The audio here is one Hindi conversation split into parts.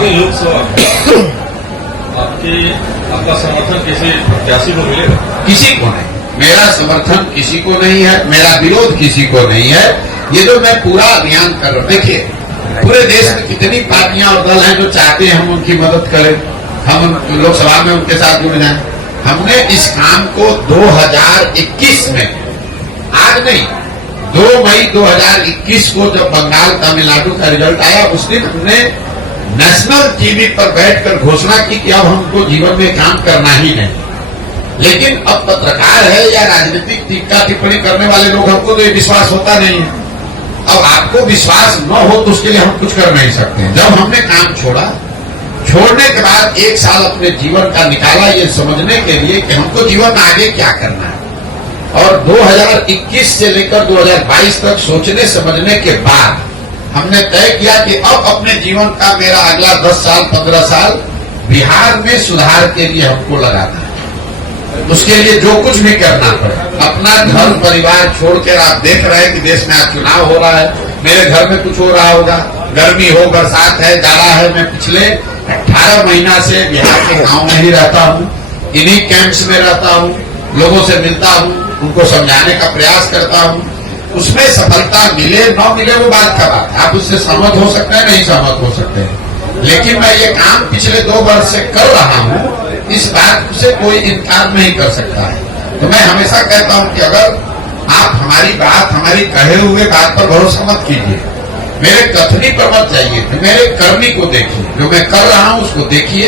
आगामी लोकसभा आपका समर्थन किसी प्रत्याशी को मिलेगा? किसी को नहीं, मेरा समर्थन किसी को नहीं है, मेरा विरोध किसी को नहीं है। ये जो मैं पूरा अभियान कर रहा हूं, देखिए पूरे देश में कितनी पार्टियां और दल हैं जो चाहते हैं हम उनकी मदद करें, हम लोकसभा में उनके साथ जुड़ जाएं। हमने इस काम को 2021 में, आज नहीं, 2 मई 2021 को जब बंगाल तमिलनाडु का रिजल्ट आया, उस दिन हमने नेशनल टीवी पर बैठकर घोषणा की कि अब हमको जीवन में काम करना ही नहीं। लेकिन अब पत्रकार है या राजनीतिक टीका टिप्पणी करने वाले लोग, हमको तो ये विश्वास होता नहीं है। अब आपको विश्वास न हो तो उसके लिए हम कुछ कर नहीं सकते। जब हमने काम छोड़ा, छोड़ने के बाद 1 साल अपने जीवन का निकाला ये समझने के लिए कि हमको जीवन में आगे क्या करना है, और 2021 से लेकर 2022 तक सोचने समझने के बाद हमने तय किया कि अब अपने जीवन का मेरा अगला 10 साल 15 साल बिहार में सुधार के लिए हमको लगाना है। उसके लिए जो कुछ भी करना पड़े, अपना घर परिवार छोड़कर, आप देख रहे हैं कि देश में आज चुनाव हो रहा है, मेरे घर में कुछ हो रहा होगा, गर्मी हो, बरसात है, जाड़ा है, मैं पिछले 18 महीना से बिहार के गांव में ही रहता हूँ, इन्हीं कैंप्स में रहता हूँ, लोगों से मिलता हूँ, उनको समझाने का प्रयास करता हूँ। उसमें सफलता मिले न मिले वो बात का बात है, आप उससे सहमत हो सकते हैं, नहीं सहमत हो सकते हैं, लेकिन मैं ये काम पिछले 2 वर्ष से कर रहा हूँ, इस बात से कोई इनकार नहीं कर सकता है। तो मैं हमेशा कहता हूँ कि अगर आप हमारी बात, हमारी कहे हुए बात पर भरोसा मत कीजिए, मेरे कथनी पर मत जाइए, मेरे करनी को देखिए, जो मैं कर रहा हूँ उसको देखिए,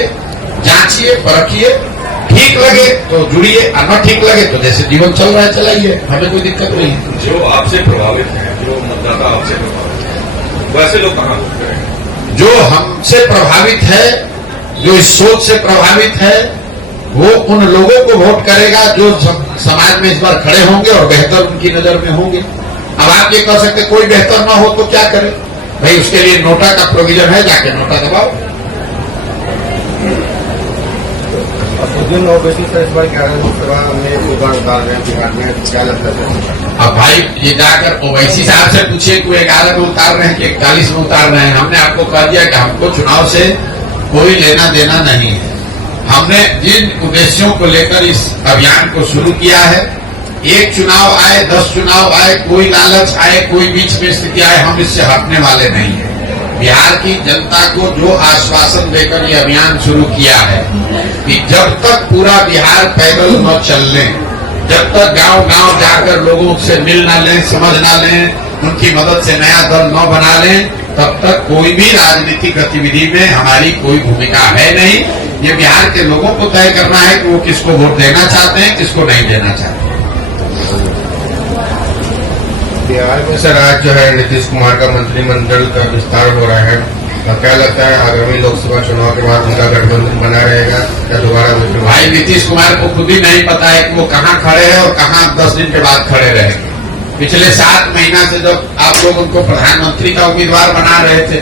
जांचिए, परखिए, ठीक लगे तो जुड़िए, और न ठीक लगे तो जैसे जीवन चल रहा है चलाइए, हमें कोई दिक्कत नहीं है। जो आपसे प्रभावित है, जो मतदाता आपसे प्रभावित है, वैसे लोग कहाँ वोट करेंगे? जो हमसे प्रभावित है, जो इस सोच से प्रभावित है, वो उन लोगों को वोट करेगा जो समाज में इस बार खड़े होंगे और बेहतर उनकी नजर में होंगे। अब आप ये कह सकते कोई बेहतर ना हो तो क्या करे भाई, उसके लिए नोटा का प्रोविजन है, जाके नोटा दबाओ। क्या लगता है? अब भाई ये जाकर ओवैसी साहब से पूछिए कि 11 में उतार रहे हैं कि 41 में उतार रहे हैं। हमने आपको कह दिया कि हमको चुनाव से कोई लेना देना नहीं है। हमने जिन उद्देश्यों को लेकर इस अभियान को शुरू किया है, एक चुनाव आए, 10 चुनाव आए, कोई लालच आए, कोई बीच में स्थिति आए, हम इससे हटने वाले नहीं है। बिहार की जनता को जो आश्वासन देकर ये अभियान शुरू किया है कि जब तक पूरा बिहार पैदल न चल लें, जब तक गांव-गांव जाकर लोगों से मिल ना लें, समझ ना लें, उनकी मदद से नया दल न बना लें, तब तक कोई भी राजनीतिक गतिविधि में हमारी कोई भूमिका है नहीं। ये बिहार के लोगों को तय करना है कि वो किसको वोट देना चाहते हैं, किसको नहीं देना चाहते हैं। बिहार में सर आज जो है नीतीश कुमार का मंत्रिमंडल का विस्तार हो रहा है, तो क्या लगता है आगामी लोकसभा चुनाव के बाद उनका गठबंधन बना रहेगा या दोबारा? भाई नीतीश कुमार को खुद ही नहीं पता है कि वो कहाँ खड़े हैं और कहाँ 10 दिन के बाद खड़े रहेंगे। पिछले 7 महीना से जब आप लोग उनको प्रधानमंत्री का उम्मीदवार बना रहे थे,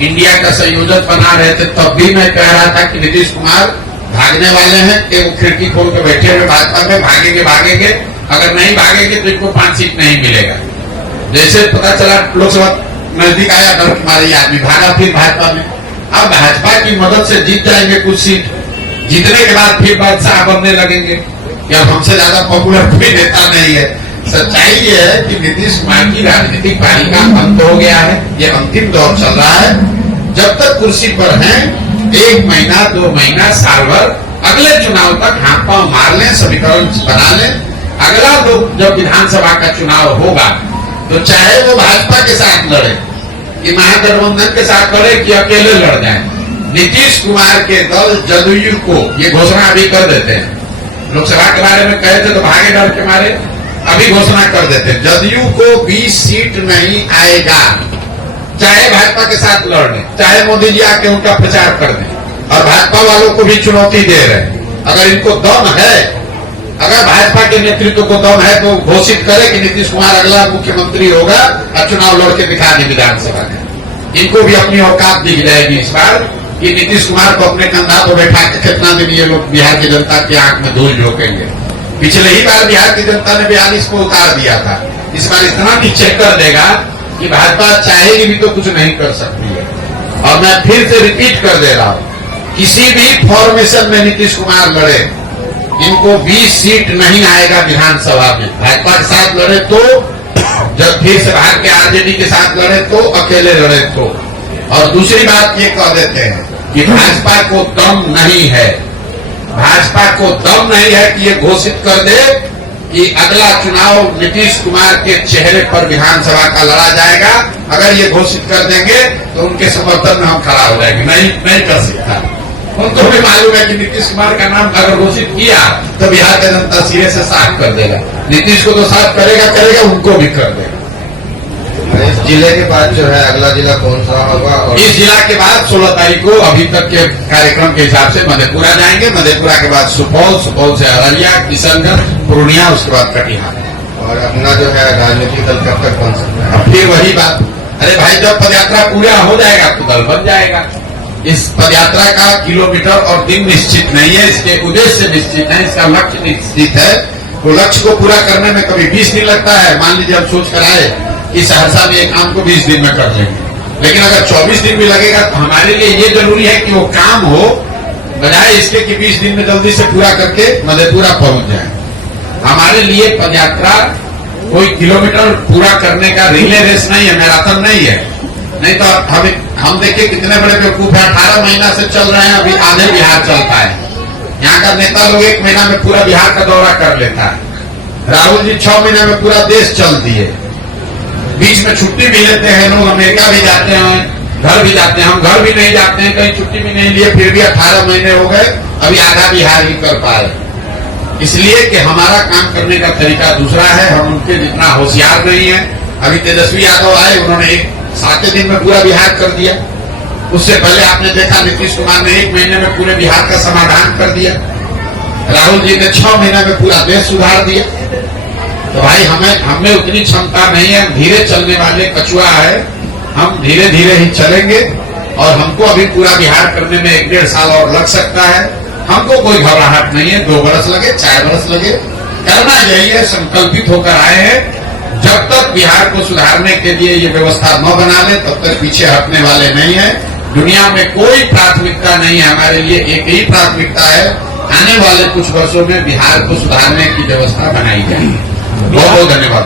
इंडिया का संयोजक बना रहे थे, तब भी मैं कह रहा था कि नीतीश कुमार भागने वाले हैं कि वो खिड़की खोल के बैठे हुए भाजपा में भागेंगे, अगर नहीं भागेंगे तो इनको 5 सीट नहीं मिलेगा। जैसे पता चला लोकसभा नजदीक आया, डर के मारे आदमी भागा फिर भाजपा में। अब भाजपा की मदद से जीत जाएंगे कुछ सीट, जीतने के बाद फिर बादशाह बनने लगेंगे कि अब हमसे ज्यादा पॉपुलर कोई नेता नहीं है। सच्चाई ये है कि नीतीश कुमार की राजनीतिक पारी का अंत हो गया है, ये अंतिम दौर चल रहा है। जब तक कुर्सी पर हैं, 1 महीना 2 महीना साल भर, अगले चुनाव तक हाथ पांव मार लें, समीकरण बना लें। अगला जब विधानसभा का चुनाव होगा तो चाहे वो भाजपा के साथ लड़े, कि महागठबंधन के साथ लड़े, कि अकेले लड़ जाए, नीतीश कुमार के दल जदयू को ये घोषणा अभी कर देते हैं। लोकसभा के बारे में कहे थे तो भागे डर के मारे, अभी घोषणा कर देते हैं जदयू को 20 सीट नहीं आएगा, चाहे भाजपा के साथ लड़ लें, चाहे मोदी जी आके उनका प्रचार कर दें। और भाजपा वालों को भी चुनौती दे रहे हैं, अगर इनको दम है, अगर भाजपा के नेतृत्व को दम है तो घोषित करे कि नीतीश कुमार अगला मुख्यमंत्री होगा और चुनाव लड़ के दिखा दे विधानसभा में। इनको भी अपनी औकात दिख जाएगी इस बार कि नीतीश कुमार को अपने कंधा पर बैठा के कितना दिन ये लोग बिहार की जनता की आंख में धूल झोंकेंगे। पिछले ही बार बिहार की जनता ने 42 को उतार दिया था, इस बार इतना नीचे कर देगा कि भाजपा चाहेगी भी तो कुछ नहीं कर सकती है। और मैं फिर से रिपीट कर दे रहा हूं, किसी भी फॉर्मेशन में नीतीश कुमार लड़े, इनको 20 सीट नहीं आएगा विधानसभा में। भाजपा के साथ लड़े तो, जब फिर से भाग के आरजेडी के साथ लड़े तो, अकेले लड़े तो। और दूसरी बात ये कह देते हैं कि भाजपा को दम नहीं है, भाजपा को दम नहीं है कि ये घोषित कर दे कि अगला चुनाव नीतीश कुमार के चेहरे पर विधानसभा का लड़ा जाएगा। अगर ये घोषित कर देंगे तो उनके समर्थन में हम खड़ा हो जाएंगे। नहीं कर सकता। उनको भी मालूम है कि नीतीश कुमार का नाम अगर घोषित किया तो बिहार का जनता सिरे से साफ कर देगा। नीतीश को तो साफ करेगा, उनको भी कर देगा। इस जिले के बाद जो है अगला जिला कौन सा होगा? और इस जिला के बाद 16 तारीख को अभी तक के कार्यक्रम के हिसाब से मधेपुरा जाएंगे, मधेपुरा के बाद सुपौल, सुपौल से अररिया, किशनगंज, पूर्णिया, उसके बाद कटिहार। और अपना जो है राजनीतिक दल कब तक बन सकता है? अब फिर वही बात, अरे भाई जब पदयात्रा पूरा हो जाएगा तो दल बन जाएगा। इस पदयात्रा का किलोमीटर और दिन निश्चित नहीं है, इसके उद्देश्य निश्चित है, इसका लक्ष्य निश्चित है। वो लक्ष्य को पूरा करने में कभी 20 दिन लगता है। मान लीजिए हम सोच कर आए कि सहरसा में एक काम को 20 दिन में कर लेंगे, लेकिन अगर 24 दिन भी लगेगा तो हमारे लिए ये जरूरी है कि वो काम हो, बजाय इसके कि 20 दिन में जल्दी से पूरा करके मधेपुरा पहुंच जाए। हमारे लिए पदयात्रा कोई किलोमीटर पूरा करने का रिले रेस नहीं है, मैराथन नहीं है। नहीं तो हम देखिए कितने बड़े बेवकूफ है, 18 महीना से चल रहे हैं, अभी आधे बिहार चलता है। यहाँ का नेता लोग 1 महीना में पूरा बिहार का दौरा कर लेता है। राहुल जी 6 महीने में पूरा देश चल दिए। बीच में छुट्टी भी लेते हैं लोग, अमेरिका भी जाते हैं, घर भी जाते हैं। हम घर भी नहीं जाते हैं, कहीं छुट्टी भी नहीं लिए, फिर भी 18 महीने हो गए, अभी आधा बिहार ही कर पाए। इसलिए कि हमारा काम करने का तरीका दूसरा है, हम उनके जितना होशियार नहीं है। अभी तेजस्वी यादव आए, उन्होंने 7 दिन में पूरा बिहार कर दिया। उससे पहले आपने देखा नीतीश कुमार ने 1 महीने में पूरे बिहार का समाधान कर दिया। राहुल जी ने 6 महीने में पूरा देश सुधार दिया। तो भाई हमें उतनी क्षमता नहीं है, धीरे चलने वाले कछुआ है, हम धीरे धीरे ही चलेंगे। और हमको अभी पूरा बिहार करने में 1-1.5 साल और लग सकता है। हमको कोई घबराहट नहीं है, 2 बरस लगे, 4 बरस लगे, करना यही है, संकल्पित होकर आए हैं। जब तक बिहार को सुधारने के लिए ये व्यवस्था न बना ले तब तक पीछे हटने वाले नहीं है। दुनिया में कोई प्राथमिकता नहीं है, हमारे लिए एक ही प्राथमिकता है, आने वाले कुछ वर्षों में बिहार को सुधारने की व्यवस्था बनाई जाएगी। बहुत बहुत धन्यवाद।